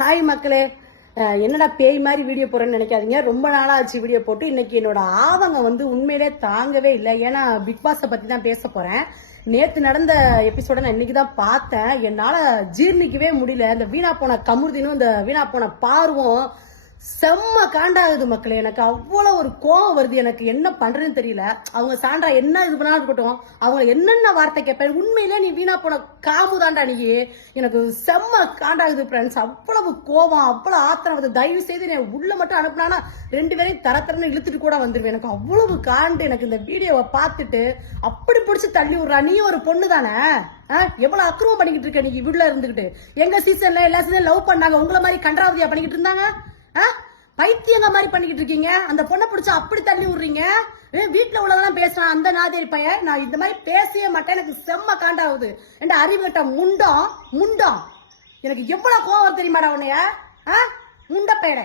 Hi மக்களே, என்னடா பேய் மாதிரி வீடியோ போறேன்னு நினைக்காதீங்க. ரொம்ப நாளா ஆச்சு வீடியோ போட்டு. இன்னைக்கு என்னோட ஆதங்க உண்மையிலே தாங்கவே இல்லை. ஏன்னா பிக் பாஸை பத்தி தான் பேச போறேன். நேத்து நடந்த எபிசோட நான் இன்னைக்கு தான் பார்த்தேன். என்னால ஜீர்ணிக்கவே முடியல. இந்த வீணா போன கமுர்தினும் இந்த வீணா போன பார்வும் செம்ம காண்டாகுது மக்களே. எனக்கு அவ்வளவு ஒரு கோவம் வருது. எனக்கு என்ன பண்றதுன்னு தெரியல. அவங்க சான்றா என்ன இது பண்ணா இருக்கட்டும், அவங்க என்னென்ன வார்த்தை கேட்பேன். உண்மையிலே நீ வீணா போன காமுதாண்டா நீ. எனக்கு செம்ம காண்டாகுது ஃப்ரெண்ட்ஸ். அவ்வளவு கோவம், அவ்வளவு ஆத்திரம் வருது. தயவு செய்து நான் உள்ள மட்டும் அனுப்புனா 2 பேரையும் தரத்தரன்னு இழுத்துட்டு கூட வந்துருவேன். எனக்கு அவ்வளவு காண்டு. எனக்கு இந்த வீடியோவை பார்த்துட்டு அப்படி பிடிச்சி தள்ளி விடுறா. நீ ஒரு பொண்ணு தானே, எவ்வளவு அக்கிரமம் பண்ணிக்கிட்டு இருக்க நீ வீட்டுல இருந்துகிட்டு. எங்க சீசன்ல எல்லா சீசன் லவ் பண்ணாங்க, உங்களை மாதிரி கன்றாவதியா பண்ணிக்கிட்டு இருந்தாங்க. பைத்தியங்க மாதிரி பண்ணிக்கிட்டு இருக்கீங்க. அந்த பொண்ணை பிடிச்சா அப்படி தள்ளி விடுறீங்க. வீட்டுல உள்ளதெல்லாம் பேசுறான் அந்த நாதேரி பையன். நான் இந்த மாதிரி பேசவே மாட்டேன். எனக்கு செம்ம காண்டாகுது. என்ற அறிவுகிட்ட முண்டம் எனக்கு எவ்வளவு கோவம் தெரியுமாடா உன்னைய முண்ட பேட.